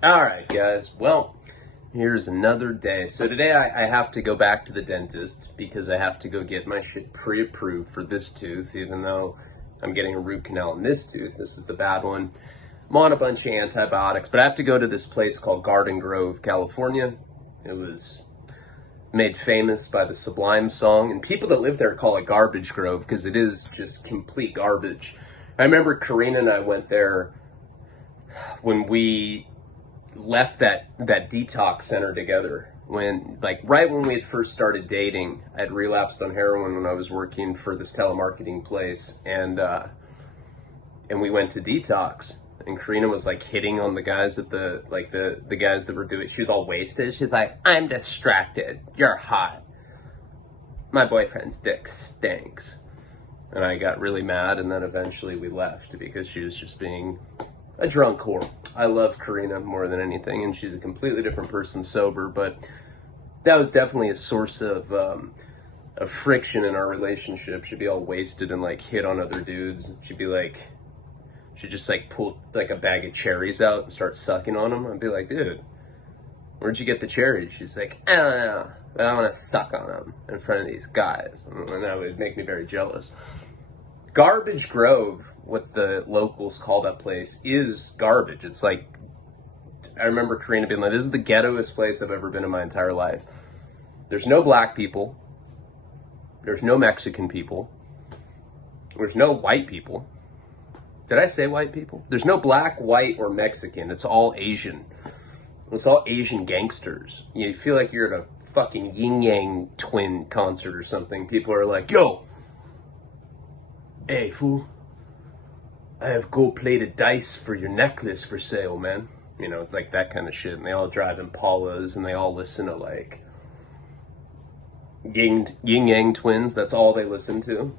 All right, guys. Well, here's another day. So today I have to go back to the dentist because I have to go get my shit pre-approved for this tooth, even though I'm getting a root canal in this tooth. This is the bad one. I'm on a bunch of antibiotics, but I have to go to this place called Garden Grove, California. It was made famous by the Sublime song, and people that live there call it Garbage Grove because it is just complete garbage. I remember Karina and I went there when we left that detox center together, when right when we had first started dating. I had relapsed on heroin when I was working for this telemarketing place, and we went to detox, and Karina was like hitting on the guys at the guys that were doing it. She was all wasted. She's like, I'm distracted, you're hot, my boyfriend's dick stinks. And I got really mad, and then eventually we left because she was just being a drunk whore. I love Karina more than anything, and she's a completely different person sober, but that was definitely a source of friction in our relationship. She'd be all wasted and hit on other dudes. She'd just pull a bag of cherries out and start sucking on them. I'd be like, dude, where'd you get the cherries? She's like, I don't know, but I want to suck on them in front of these guys. And that would make me very jealous. Garbage Grove, what the locals call that place, is garbage. It's I remember Karina being like, this is the ghettoest place I've ever been in my entire life. There's no black people. There's no Mexican people. There's no white people. Did I say white people? There's no black, white, or Mexican. It's all Asian. It's all Asian gangsters. You feel like you're at a fucking Yin Yang Twin concert or something. People are like, yo, hey, fool, I have gold-plated dice for your necklace for sale, man. You know, that kind of shit. And they all drive Impalas, and they all listen to, Yin Yang Twins. That's all they listen to.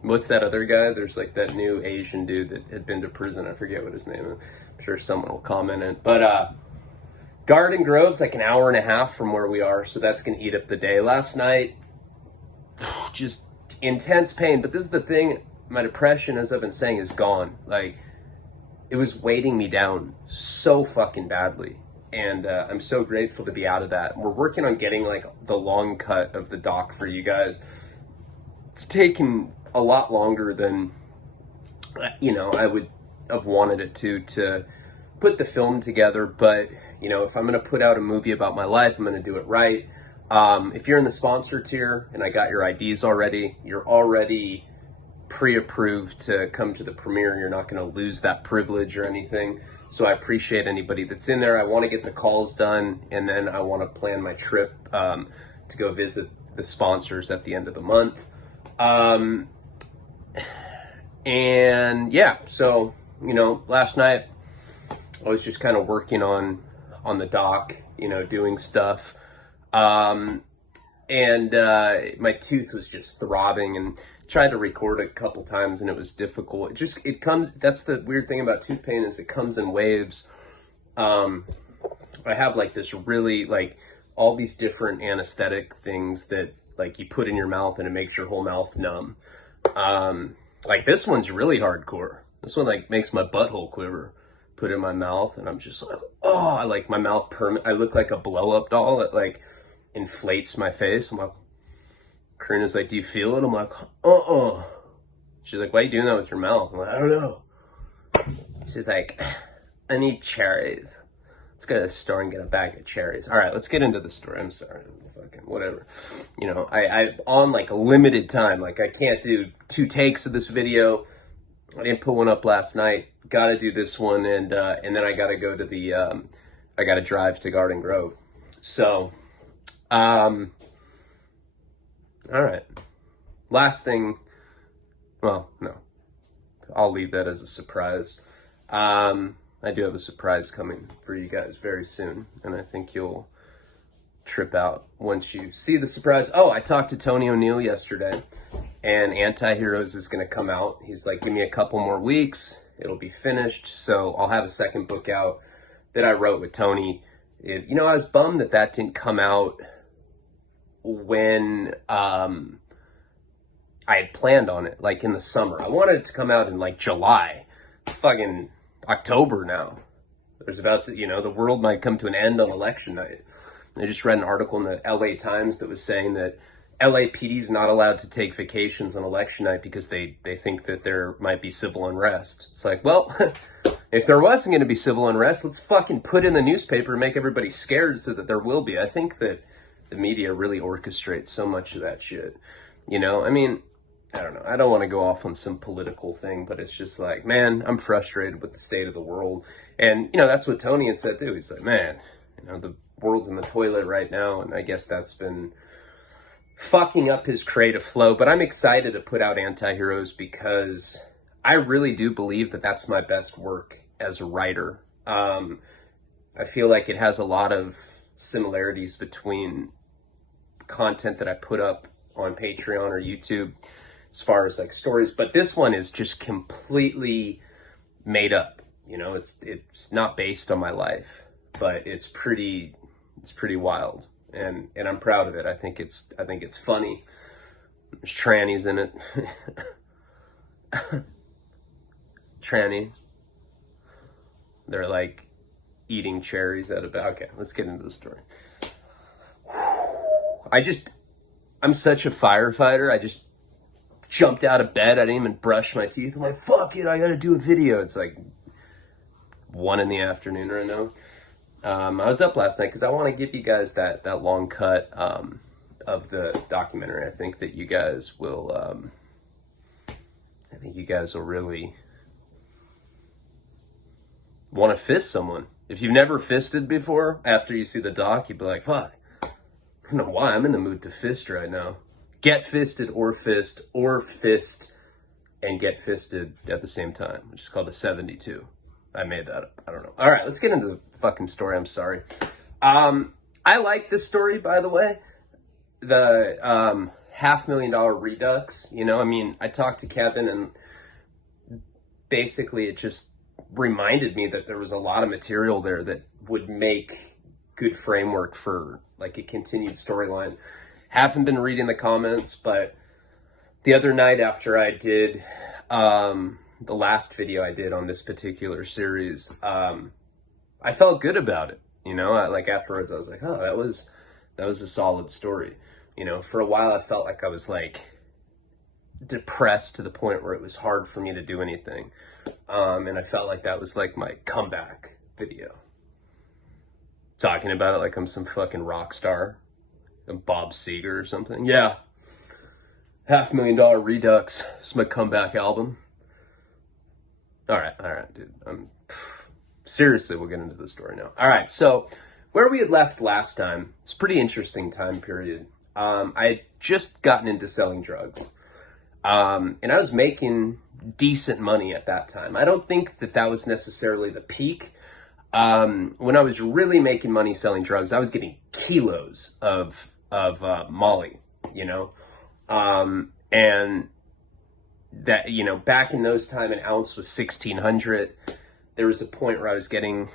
What's that other guy? There's, that new Asian dude that had been to prison. I forget what his name is. I'm sure someone will comment it. But, Garden Grove's an hour and a half from where we are, so that's going to eat up the day. Last night, just intense pain. But this is the thing. My depression, as I've been saying, is gone. It was weighting me down so fucking badly. And I'm so grateful to be out of that. We're working on getting the long cut of the doc for you guys. It's taken a lot longer than, I would have wanted it to put the film together. But, if I'm going to put out a movie about my life, I'm going to do it right. If you're in the sponsor tier and I got your IDs already, you're already pre-approved to come to the premiere. You're not going to lose that privilege or anything. So I appreciate anybody that's in there. I want to get the calls done, and then I want to plan my trip to go visit the sponsors at the end of the month. And yeah, so, last night I was just kind of working on the doc, doing stuff. And my tooth was just throbbing, and tried to record it a couple times, and it was difficult. It comes, that's the weird thing about tooth pain, is it comes in waves. I have this really, all these different anesthetic things that you put in your mouth and it makes your whole mouth numb. This one's really hardcore. This one makes my butthole quiver. Put it in my mouth, and I'm just oh, my mouth I look like a blow up doll. It inflates my face. I'm like, Karina's like, do you feel it? I'm like, She's like, why are you doing that with your mouth? I'm like, I don't know. She's like, I need cherries. Let's go to the store and get a bag of cherries. All right, let's get into the story. I'm sorry. Fucking whatever. I on a limited time. I can't do 2 takes of this video. I didn't put one up last night. Got to do this one, and then I got to go to the, I got to drive to Garden Grove. So, all right. Last thing, well, no, I'll leave that as a surprise. I do have a surprise coming for you guys very soon, and I think you'll trip out once you see the surprise. Oh, I talked to Tony O'Neill yesterday, and Anti-Heroes is going to come out. He's like, give me a couple more weeks, it'll be finished. So I'll have a second book out that I wrote with Tony. I was bummed that didn't come out when I had planned on it, in the summer. I wanted it to come out in July. Fucking October now. There's about to, the world might come to an end on election night. I just read an article in the LA Times that was saying that LAPD is not allowed to take vacations on election night because they think that there might be civil unrest. It's like, well, if there wasn't going to be civil unrest, let's fucking put in the newspaper and make everybody scared so that there will be. I think that the media really orchestrates so much of that shit. I mean, I don't know. I don't want to go off on some political thing, but it's just like, man, I'm frustrated with the state of the world. And, that's what Tony had said too. He's like, man, the world's in the toilet right now. And I guess that's been fucking up his creative flow. But I'm excited to put out Anti-Heroes because I really do believe that that's my best work as a writer. I feel like it has a lot of similarities between content that I put up on Patreon or YouTube as far as like stories, but this one is just completely made up. It's not based on my life, but it's pretty wild, and I'm proud of it. I think it's funny. There's trannies in it. Trannies. They're like eating cherries out of okay, let's get into the story. I'm such a firefighter. I just jumped out of bed. I didn't even brush my teeth. I'm like, fuck it, I gotta do a video. It's like 1 PM right now. I was up last night because I want to give you guys that long cut of the documentary. I think that you guys will really want to fist someone. If you've never fisted before, after you see the doc, you'd be like, fuck, I don't know why I'm in the mood to fist right now. Get fisted or fist and get fisted at the same time, which is called a 72. I made that up. I don't know. All right, let's get into the fucking story. I'm sorry. I like this story, by the way. The $500,000 redux. I talked to Kevin, and basically it just reminded me that there was a lot of material there that would make good framework for like a continued storyline. Haven't been reading the comments, but the other night after I did the last video I did on this particular series, I felt good about it. Like afterwards I was like, oh, that was a solid story. For a while I felt like I was like depressed to the point where it was hard for me to do anything. And I felt like that was like my comeback video. Talking about it like I'm some fucking rock star. Bob Seger or something. Yeah. $500,000 redux. It's my comeback album. All right, dude. Seriously, we'll get into the story now. All right, so where we had left last time, it's a pretty interesting time period. I had just gotten into selling drugs. And I was making decent money at that time. I don't think that was necessarily the peak. When I was really making money selling drugs, I was getting kilos of Molly, and that, back in those time, an ounce was $1,600. There was a point where I was getting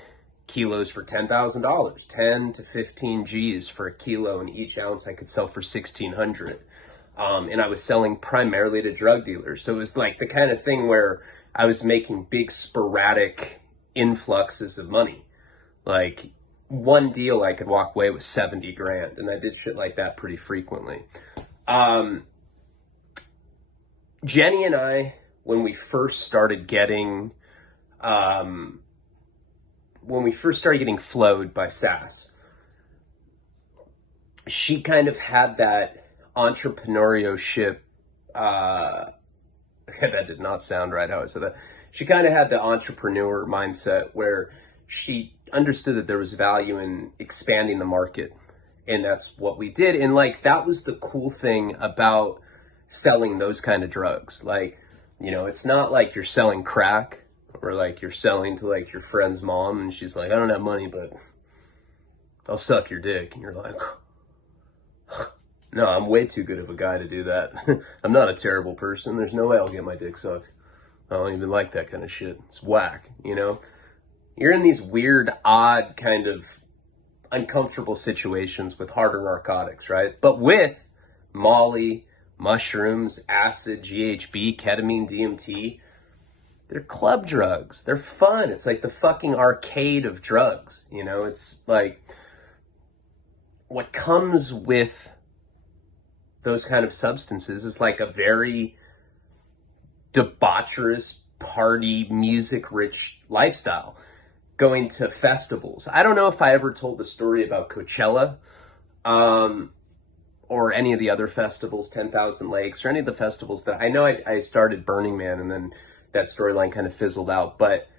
kilos for $10,000, 10 to 15 G's for a kilo, and each ounce I could sell for $1,600. And I was selling primarily to drug dealers. So it was like the kind of thing where I was making big sporadic influxes of money. Like one deal I could walk away with 70 grand, and I did shit like that pretty frequently. Jenny and I, when we first started getting flowed by SAS, she kind of had that entrepreneurship, that did not sound right how I said that. She kind of had the entrepreneur mindset where she understood that there was value in expanding the market. And that's what we did. And like, that was the cool thing about selling those kind of drugs. Like, it's not like you're selling crack or like you're selling to like your friend's mom and she's like, I don't have money, but I'll suck your dick. And you're like, no, I'm way too good of a guy to do that. I'm not a terrible person. There's no way I'll get my dick sucked. I don't even like that kind of shit. It's whack, You're in these weird, odd, kind of uncomfortable situations with harder narcotics, right? But with Molly, mushrooms, acid, GHB, ketamine, DMT, They're club drugs. They're fun. It's like the fucking arcade of drugs. You know, it's like what comes with those kind of substances is like a very debaucherous, party, music-rich lifestyle. Going to festivals. I don't know if I ever told the story about Coachella, or any of the other festivals, 10,000 Lakes, or any of the festivals that I know I started Burning Man and then that storyline kind of fizzled out. But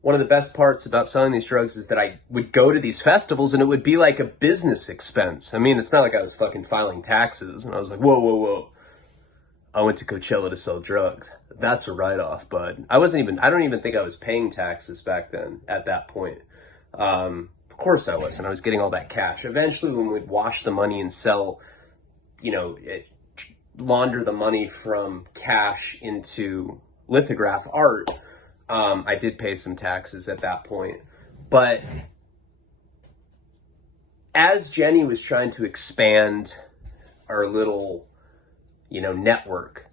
one of the best parts about selling these drugs is that I would go to these festivals and it would be like a business expense. I mean, it's not like I was fucking filing taxes and I was like, whoa, whoa, whoa. I went to Coachella to sell drugs. That's a write-off, bud. I don't even think I was paying taxes back then at that point. Of course I wasn't. I was getting all that cash. Eventually, when we'd wash the money and sell, launder the money from cash into lithograph art, I did pay some taxes at that point. But as Jenny was trying to expand our little, network,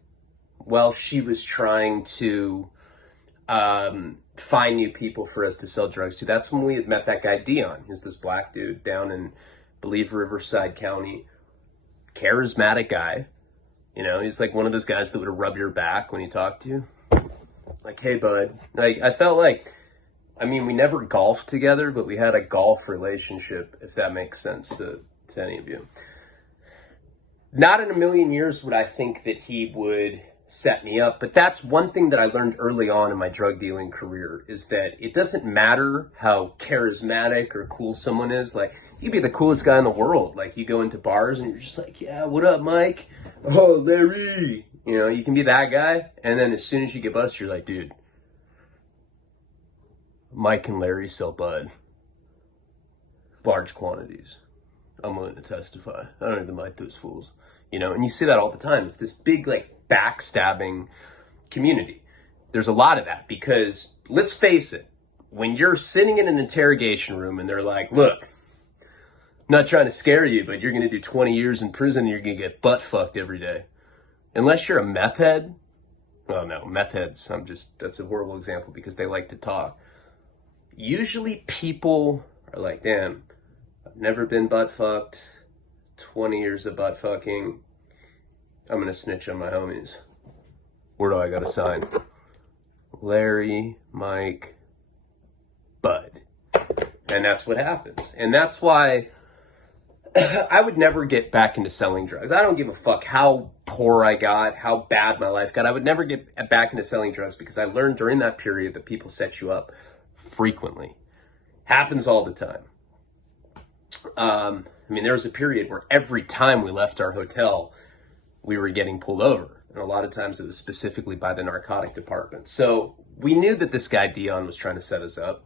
well, she was trying to find new people for us to sell drugs to. That's when we had met that guy, Dion. He's this black dude down in, I believe, Riverside County. Charismatic guy. He's like one of those guys that would rub your back when he talked to you. Like, hey, bud. Like, I felt like, we never golfed together, but we had a golf relationship, if that makes sense to any of you. Not in a million years would I think that he would set me up, but that's one thing that I learned early on in my drug dealing career, is that it doesn't matter how charismatic or cool someone is. Like, you could be the coolest guy in the world. Like, you go into bars and you're just like, yeah, what up, Mike? Oh, Larry. You can be that guy. And then as soon as you get busted, you're like, dude, Mike and Larry sell bud. Large quantities. I'm willing to testify. I don't even like those fools. And you see that all the time. It's this big, backstabbing community. There's a lot of that because, let's face it, when you're sitting in an interrogation room and they're like, look, I'm not trying to scare you, but you're going to do 20 years in prison and you're going to get butt fucked every day. Unless you're a meth head. Well, no, meth heads, that's a horrible example because they like to talk. Usually people are like, damn, I've never been butt fucked. 20 years of butt fucking. I'm going to snitch on my homies. Where do I got to sign? Larry, Mike, Bud. And that's what happens. And that's why I would never get back into selling drugs. I don't give a fuck how poor I got, how bad my life got. I would never get back into selling drugs because I learned during that period that people set you up frequently. Happens all the time. There was a period where every time we left our hotel, we were getting pulled over. And a lot of times it was specifically by the narcotic department. So we knew that this guy, Dion, was trying to set us up.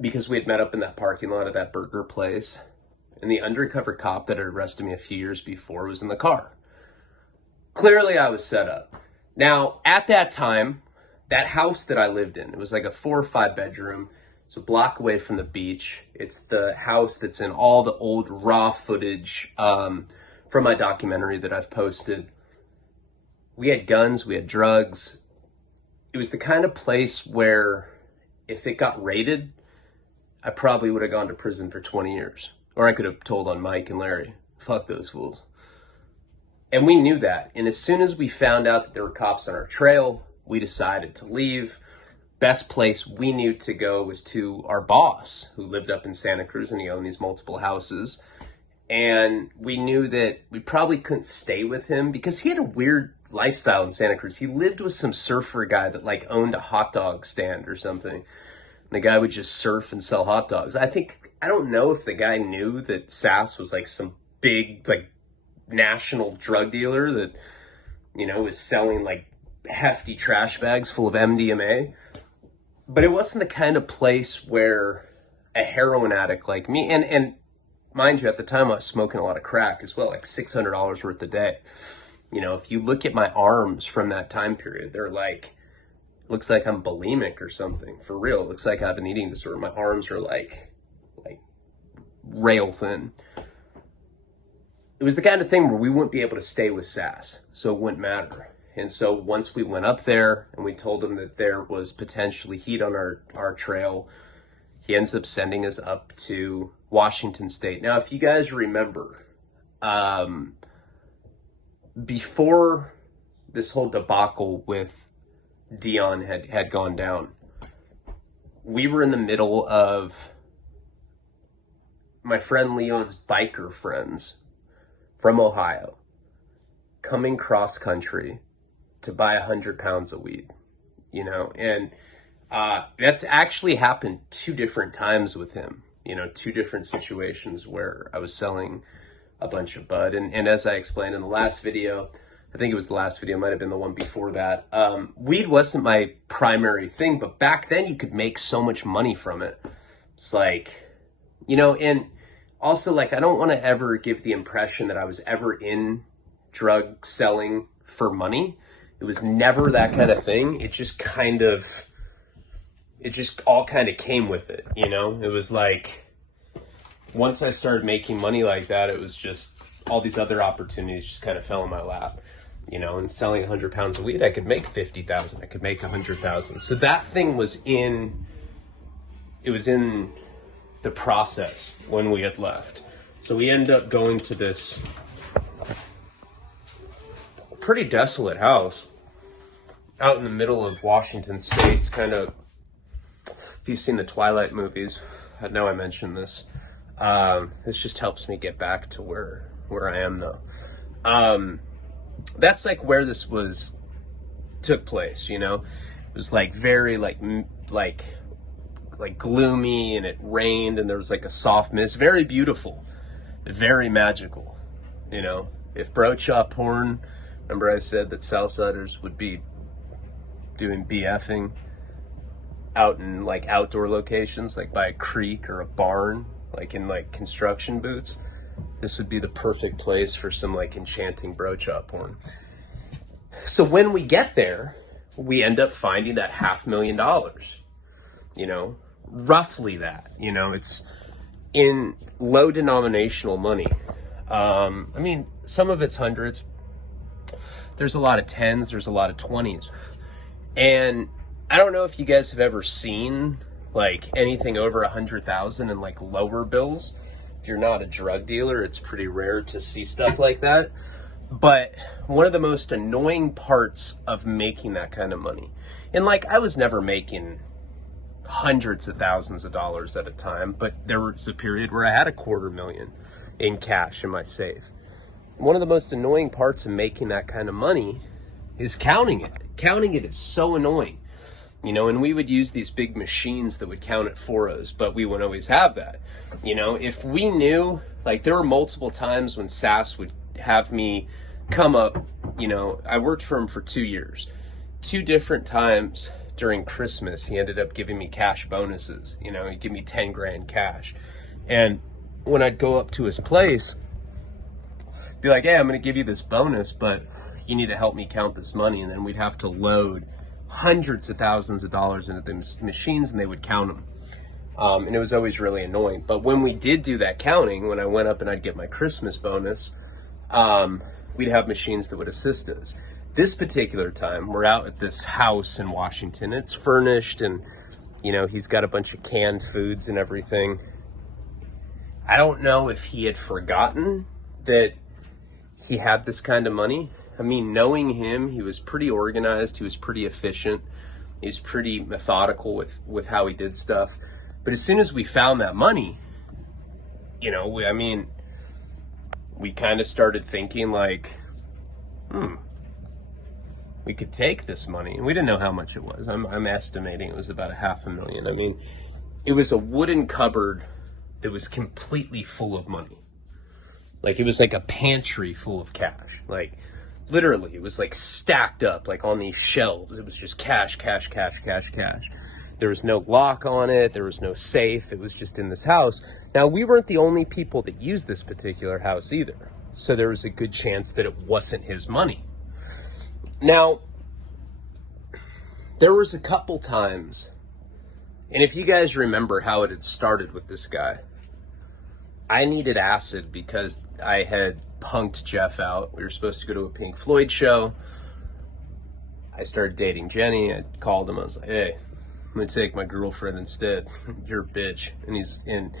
Because we had met up in that parking lot of that burger place. And the undercover cop that had arrested me a few years before was in the car. Clearly I was set up. Now, at that time, that house that I lived in, it was like a 4 or 5 bedroom. It's a block away from the beach. It's the house that's in all the old raw footage from my documentary that I've posted. We had guns, we had drugs. It was the kind of place where if it got raided, I probably would have gone to prison for 20 years. Or I could have told on Mike and Larry, fuck those fools. And we knew that. And as soon as we found out that there were cops on our trail, we decided to leave. Best place we knew to go was to our boss, who lived up in Santa Cruz, and he owned these multiple houses. And we knew that we probably couldn't stay with him because he had a weird lifestyle in Santa Cruz. He lived with some surfer guy that owned a hot dog stand or something. And the guy would just surf and sell hot dogs. I don't know if the guy knew that Sass was some big national drug dealer that, was selling hefty trash bags full of MDMA. But it wasn't the kind of place where a heroin addict like me, and mind you, at the time I was smoking a lot of crack as well, $600 worth a day. If you look at my arms from that time period, they're looks like I'm bulimic or something. For real, it looks like I have an eating disorder. My arms are like rail thin. It was the kind of thing where we wouldn't be able to stay with Sass, so it wouldn't matter. And so once we went up there and we told him that there was potentially heat on our trail, he ends up sending us up to Washington State. Now, if you guys remember, before this whole debacle with Dion had gone down, we were in the middle of my friend Leon's biker friends from Ohio coming cross country to buy 100 pounds of weed, you know, and that's actually happened 2 different times with him, you know, 2 different situations where I was selling a bunch of bud. And as I explained in the last video, I think it was the last video, might have been the one before that, weed wasn't my primary thing, but back then you could make so much money from it. It's like, you know, and also, like, I don't want to ever give the impression that I was ever in drug selling for money. It was never that kind of thing. It just all kind of came with it, you know? It was like, once I started making money like that, it was just all these other opportunities just kind of fell in my lap, you know? And selling 100 pounds of weed, I could make 50,000. I could make 100,000. So that thing was in the process when we had left. So we ended up going to this pretty desolate house out in the middle of Washington State. It's kind of, if you've seen the Twilight movies, I know I mentioned this. This just helps me get back to where I am though. That's like where this took place, you know? It was like very like gloomy, and it rained, and there was like a soft mist. Very beautiful, very magical, you know? If Bro Chop Horn, remember I said that Southsiders would be doing BFing out in like outdoor locations, like by a creek or a barn, like in like construction boots, this would be the perfect place for some like enchanting Bro Chop Horn. So when we get there, we end up finding that $500,000, you know, roughly that, you know, it's in low denominational money. I mean, some of it's hundreds. There's a lot of 10s, there's a lot of 20s. And I don't know if you guys have ever seen like anything over 100,000 in like lower bills. If you're not a drug dealer, it's pretty rare to see stuff like that. But one of the most annoying parts of making that kind of money, and like I was never making hundreds of thousands of dollars at a time, but there was a period where I had $250,000 in cash in my safe. One of the most annoying parts of making that kind of money is counting it. Counting it is so annoying, you know, and we would use these big machines that would count it for us, but we wouldn't always have that. You know, if we knew, like there were multiple times when Sass would have me come up, you know, I worked for him for 2 years. 2 different times during Christmas, he ended up giving me cash bonuses. You know, he'd give me 10 grand cash. And when I'd go up to his place, be like, hey, I'm going to give you this bonus, but you need to help me count this money. And then we'd have to load hundreds of thousands of dollars into the machines, and they would count them. And it was always really annoying. But when we did do that counting, when I went up and I'd get my Christmas bonus, we'd have machines that would assist us. This particular time, we're out at this house in Washington. It's furnished, and, you know, he's got a bunch of canned foods and everything. I don't know if he had forgotten that he had this kind of money. I mean, knowing him, he was pretty organized. He was pretty efficient. He was pretty methodical with how he did stuff. But as soon as we found that money, you know, we kind of started thinking like, we could take this money. And we didn't know how much it was. I'm estimating it was about $500,000. I mean, it was a wooden cupboard that was completely full of money. Like, it was like a pantry full of cash. Like, literally, it was like stacked up, like on these shelves. It was just cash, cash, cash, cash, cash. There was no lock on it. There was no safe. It was just in this house. Now, we weren't the only people that used this particular house either. So there was a good chance that it wasn't his money. Now, there was a couple times, and if you guys remember how it had started with this guy, I needed acid because I had punked Jeff out. We were supposed to go to a Pink Floyd show. I started dating Jenny. I called him. I was like, hey, I'm going to take my girlfriend instead. You're a bitch. And he's in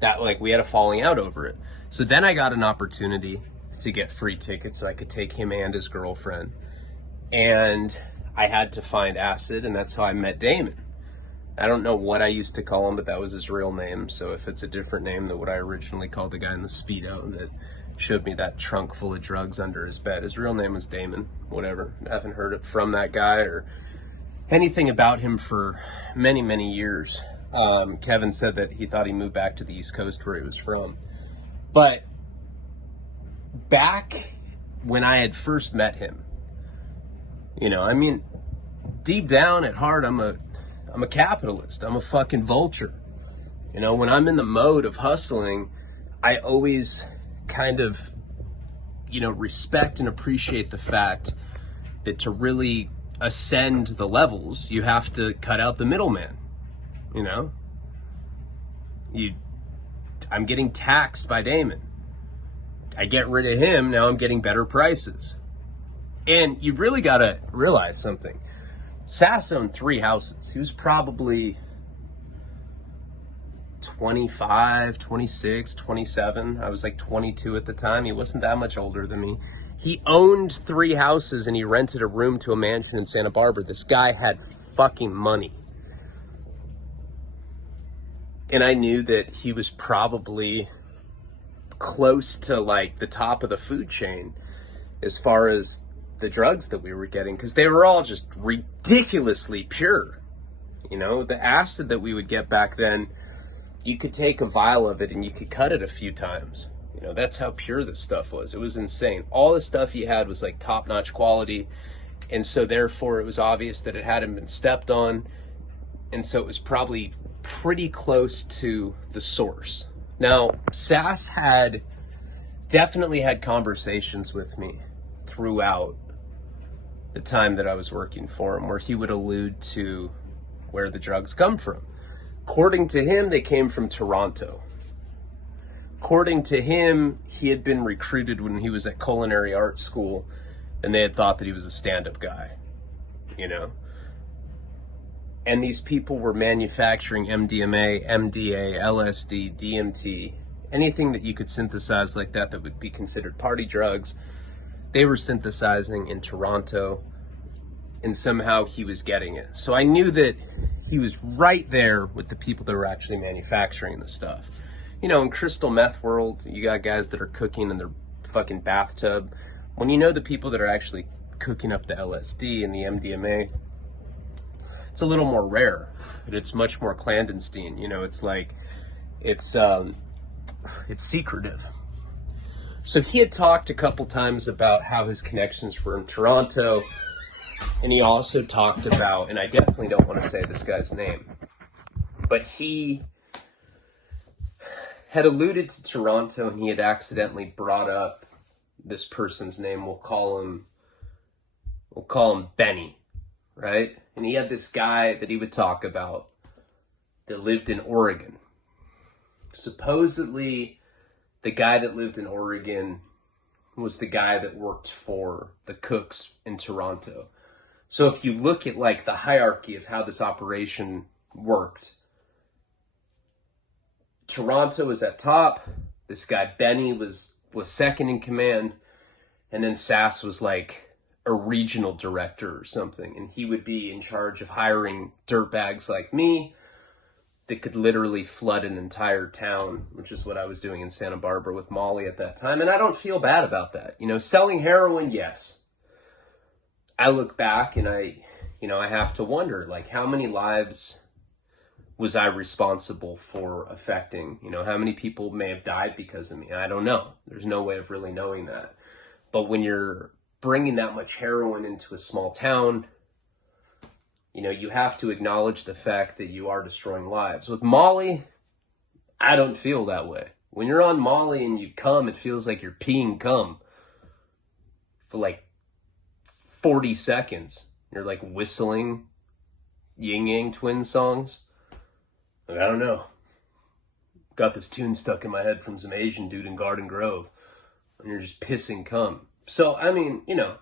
that, like, we had a falling out over it. So then I got an opportunity to get free tickets so I could take him and his girlfriend. And I had to find Acid, and that's how I met Damon. I don't know what I used to call him, but that was his real name. So if it's a different name than what I originally called the guy in the Speedo that showed me that trunk full of drugs under his bed, his real name was Damon, whatever. I haven't heard it from that guy or anything about him for many, many years. Kevin said that he thought he moved back to the East Coast where he was from. But back when I had first met him, you know, I mean, deep down at heart, I'm a capitalist. I'm a fucking vulture. You know, when I'm in the mode of hustling, I always kind of, you know, respect and appreciate the fact that to really ascend the levels, you have to cut out the middleman. You know, I'm getting taxed by Damon. I get rid of him, now I'm getting better prices. And you really got to realize something. Sass owned 3 houses. He was probably 25, 26, 27. I was like 22 at the time. He wasn't that much older than me. He owned 3 houses and he rented a room to a mansion in Santa Barbara. This guy had fucking money. And I knew that he was probably close to like the top of the food chain as far as the drugs that we were getting, because they were all just ridiculously pure. You know, the acid that we would get back then, you could take a vial of it and you could cut it a few times. You know, that's how pure this stuff was. It was insane. All the stuff he had was like top-notch quality, and so therefore it was obvious that it hadn't been stepped on, and so it was probably pretty close to the source. Now, Sass definitely had conversations with me throughout the time that I was working for him, where he would allude to where the drugs come from. According to him, they came from Toronto. According to him, he had been recruited when he was at culinary art school, and they had thought that he was a stand-up guy, you know? And these people were manufacturing MDMA, MDA, LSD, DMT, anything that you could synthesize like that would be considered party drugs. They were synthesizing in Toronto, and somehow he was getting it. So I knew that he was right there with the people that were actually manufacturing the stuff. You know, in crystal meth world, you got guys that are cooking in their fucking bathtub. When you know the people that are actually cooking up the LSD and the MDMA, it's a little more rare, but it's much more clandestine. You know, it's like, it's secretive. So he had talked a couple times about how his connections were in Toronto, and he also talked about, and I definitely don't want to say this guy's name, but he had alluded to Toronto, and he had accidentally brought up this person's name. We'll call him Benny, right? And he had this guy that he would talk about that lived in Oregon. Supposedly, the guy that lived in Oregon was the guy that worked for the cooks in Toronto. So if you look at like the hierarchy of how this operation worked, Toronto was at top, this guy Benny was second in command, and then Sass was like a regional director or something, and he would be in charge of hiring dirtbags like me that could literally flood an entire town, which is what I was doing in Santa Barbara with Molly at that time. And I don't feel bad about that. You know, selling heroin, yes. I look back and I have to wonder, like, how many lives was I responsible for affecting? You know, how many people may have died because of me? I don't know. There's no way of really knowing that. But when you're bringing that much heroin into a small town, you know, you have to acknowledge the fact that you are destroying lives. With Molly, I don't feel that way. When you're on Molly and you cum, it feels like you're peeing cum for like 40 seconds. You're like whistling Yin Yang Twin songs. Like, I don't know. Got this tune stuck in my head from some Asian dude in Garden Grove. And you're just pissing cum. So, I mean, you know,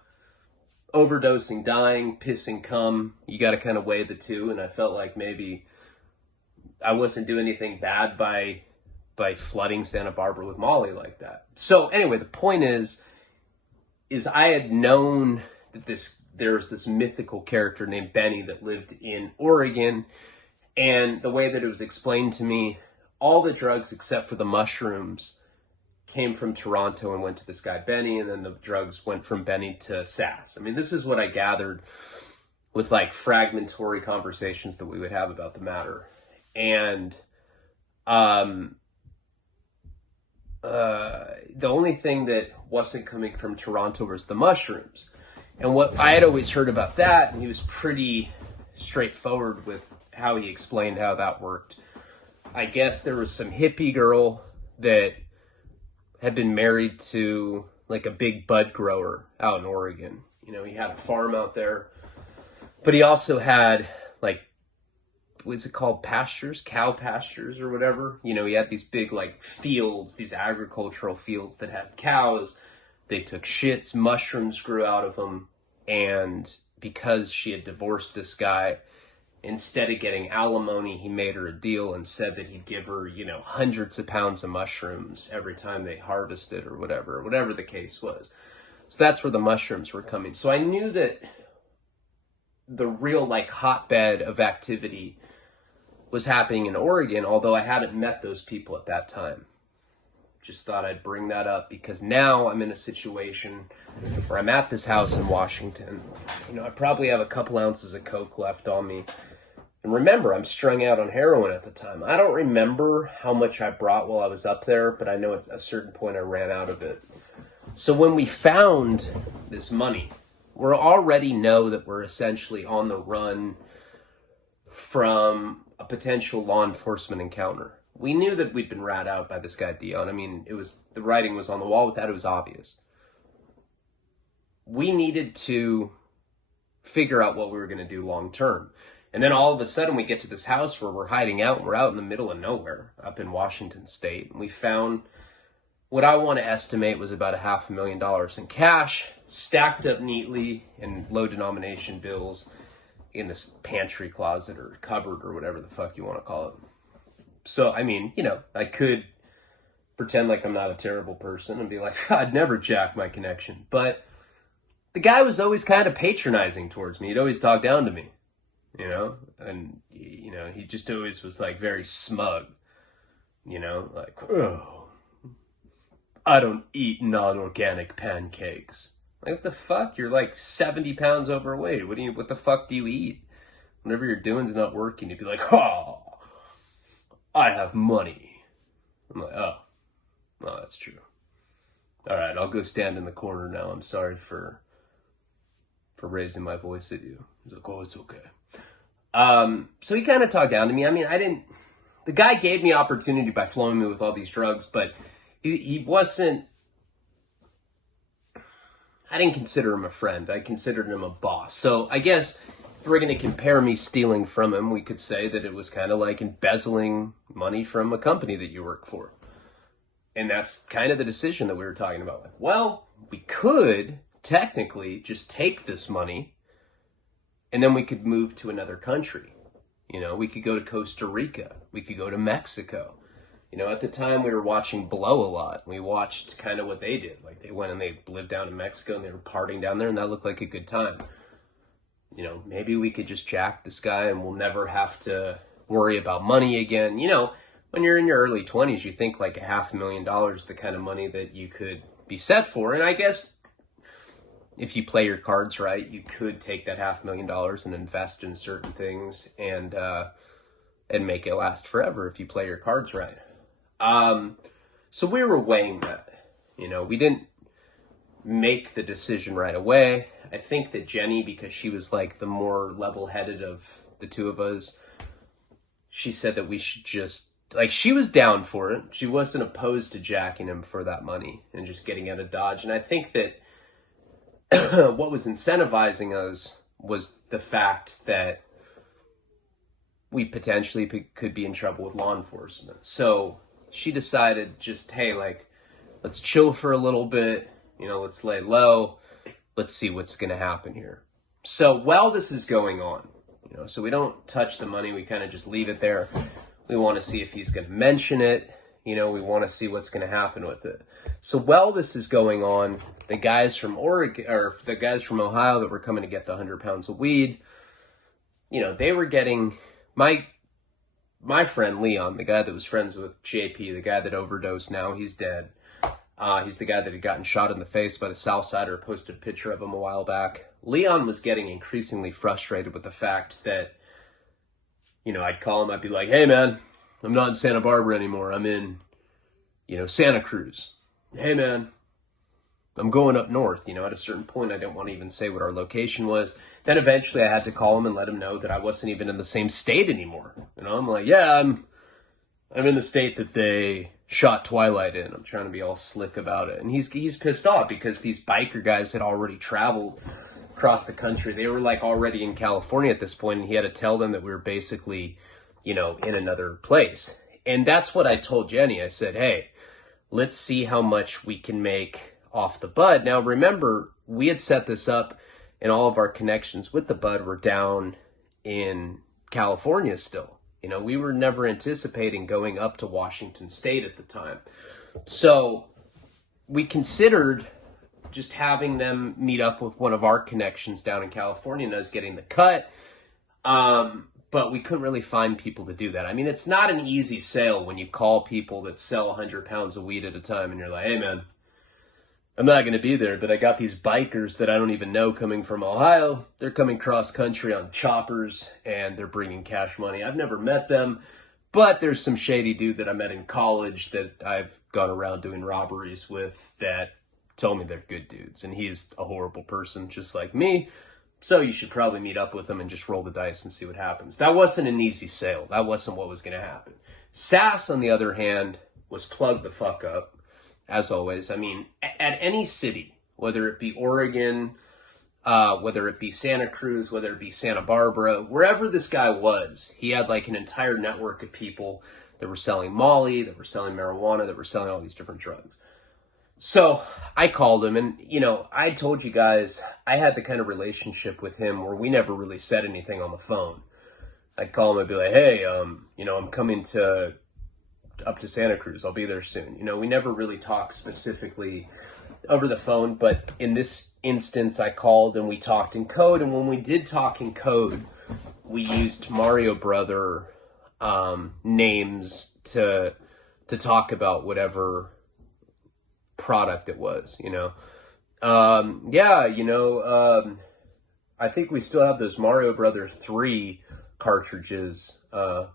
overdosing, dying, pissing cum. You got to kind of weigh the two. And I felt like maybe I wasn't doing anything bad by flooding Santa Barbara with Molly like that. So anyway, the point is I had known that there's this mythical character named Benny that lived in Oregon, and the way that it was explained to me, all the drugs except for the mushrooms came from Toronto and went to this guy Benny, and then the drugs went from Benny to Sass. I mean, this is what I gathered with like fragmentary conversations that we would have about the matter. And the only thing that wasn't coming from Toronto was the mushrooms. And what I had always heard about that, and he was pretty straightforward with how he explained how that worked. I guess there was some hippie girl that had been married to like a big bud grower out in Oregon. You know, he had a farm out there, but he also had like, what's it called? Pastures, cow pastures or whatever. You know, he had these big like fields, these agricultural fields that had cows. They took shits, mushrooms grew out of them. And because she had divorced this guy, instead of getting alimony, he made her a deal and said that he'd give her, you know, hundreds of pounds of mushrooms every time they harvested or whatever the case was. So that's where the mushrooms were coming. So I knew that the real like hotbed of activity was happening in Oregon, although I hadn't met those people at that time. Just thought I'd bring that up because now I'm in a situation where I'm at this house in Washington. You know, I probably have a couple ounces of coke left on me. And remember, I'm strung out on heroin at the time. I don't remember how much I brought while I was up there, but I know at a certain point I ran out of it. So when we found this money, we already know that we're essentially on the run from a potential law enforcement encounter. We knew that we'd been rat out by this guy Dion. I mean, the writing was on the wall with that. It was obvious. We needed to figure out what we were going to do long term. And then all of a sudden we get to this house where we're hiding out and we're out in the middle of nowhere up in Washington State. And we found what I want to estimate was about $500,000 in cash, stacked up neatly in low denomination bills in this pantry closet or cupboard or whatever the fuck you want to call it. So, I mean, you know, I could pretend like I'm not a terrible person and be like, I'd never jack my connection. But the guy was always kind of patronizing towards me. He'd always talk down to me, you know? And, you know, he just always was like very smug, you know? Like, oh, I don't eat non-organic pancakes. Like, what the fuck? You're like 70 pounds overweight. What the fuck do you eat? Whatever you're doing's not working. You'd be like, oh, I have money. I'm like, oh, that's true. All right, I'll go stand in the corner now. I'm sorry for raising my voice at you. He's like, oh, it's okay. So he kind of talked down to me. I mean, the guy gave me opportunity by flowing me with all these drugs, but he wasn't, I didn't consider him a friend. I considered him a boss. So I guess if we're going to compare me stealing from him, we could say that it was kind of like embezzling money from a company that you work for. And that's kind of the decision that we were talking about. Like, well, we could technically just take this money and then we could move to another country. You know, we could go to Costa Rica. We could go to Mexico. You know, at the time we were watching Blow a lot. We watched kind of what they did. Like they went and they lived down in Mexico and they were partying down there and that looked like a good time. You know, maybe we could just jack this guy and we'll never have to worry about money again. You know, when you're in your early 20s, you think like $500,000 is the kind of money that you could be set for. And I guess if you play your cards right, you could take that $500,000 and invest in certain things and make it last forever if you play your cards right. So we were weighing that. You know, we didn't make the decision right away. I think that Jenny, because she was like the more level-headed of the two of us, she said that we should just, like, she was down for it. She wasn't opposed to jacking him for that money and just getting out of Dodge. And I think that what was incentivizing us was the fact that we potentially could be in trouble with law enforcement. So she decided just, hey, like, let's chill for a little bit, you know, let's lay low. let's see what's going to happen here. So while this is going on, so we don't touch the money. We kind of just leave it there. We want to see if he's going to mention it. We want to see what's going to happen with it. So while this is going on, the guys from Oregon, or the guys from Ohio that were coming to get the 100 pounds of weed, they were getting my friend Leon, the guy that was friends with JP, the guy that overdosed. Now he's dead. He's the guy that had gotten shot in the face by the Southsider, posted a picture of him a while back. Leon was getting increasingly frustrated with the fact that, I'd call him, I'd be like, hey man, I'm not in Santa Barbara anymore. I'm in, Santa Cruz. Hey man, I'm going up north. At a certain point, I didn't want to even say what our location was. Then eventually I had to call him and let him know that I wasn't even in the same state anymore. I'm like, yeah, I'm in the state that they shot Twilight in. I'm trying to be all slick about it. And he's pissed off because these biker guys had already traveled across the country. They were like already in California at this point, and he had to tell them that we were basically, in another place. And that's what I told Jenny. I said, hey, let's see how much we can make off the bud. Now, remember, we had set this up and all of our connections with the bud were down in California still. We were never anticipating going up to Washington State at the time. So we considered just having them meet up with one of our connections down in California and us getting the cut. But we couldn't really find people to do that. I mean, it's not an easy sale when you call people that sell 100 pounds of weed at a time and you're like, hey man, I'm not going to be there, but I got these bikers that I don't even know coming from Ohio. They're coming cross country on choppers and they're bringing cash money. I've never met them, but there's some shady dude that I met in college that I've gone around doing robberies with that told me they're good dudes. And he's a horrible person just like me. So you should probably meet up with him and just roll the dice and see what happens. That wasn't an easy sale. That wasn't what was going to happen. Sass, on the other hand, was plugged the fuck up. As always, I mean, at any city, whether it be Oregon, whether it be Santa Cruz, whether it be Santa Barbara, wherever this guy was, he had like an entire network of people that were selling Molly, that were selling marijuana, that were selling all these different drugs. So I called him and, I told you guys I had the kind of relationship with him where we never really said anything on the phone. I'd call him and be like, hey, I'm coming up to Santa Cruz. I'll be there soon. We never really talked specifically over the phone, but in this instance, I called and we talked in code. And when we did talk in code, we used Mario Brother names to talk about whatever product it was. I think we still have those Mario Brothers 3 cartridges, for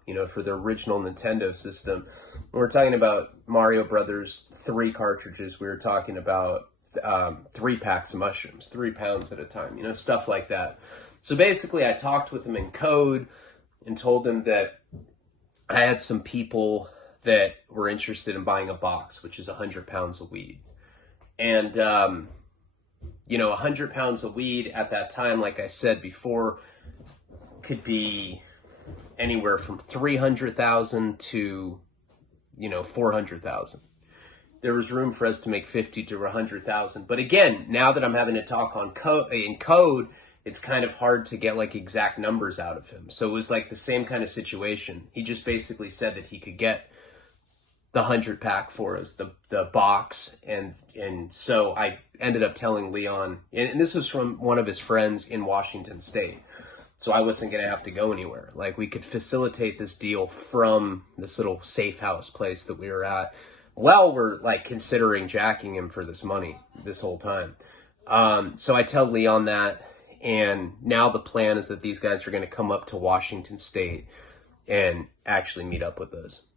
the original Nintendo system. When we're talking about Mario Brothers 3 cartridges, we were talking about 3 packs of mushrooms, 3 pounds at a time, stuff like that. So basically, I talked with him in code and told him that I had some people that were interested in buying a box, which is 100 pounds of weed. And, 100 pounds of weed at that time, like I said before, could be anywhere from 300,000 to, 400,000. There was room for us to make 50 to 100,000. But again, now that I'm having to talk in code, it's kind of hard to get like exact numbers out of him. So it was like the same kind of situation. He just basically said that he could get the 100 pack for us, the box. And so I ended up telling Leon, and this was from one of his friends in Washington State. So I wasn't going to have to go anywhere. Like, we could facilitate this deal from this little safe house place that we were at while we're like considering jacking him for this money this whole time. So I tell Leon that, and now the plan is that these guys are going to come up to Washington State and actually meet up with us.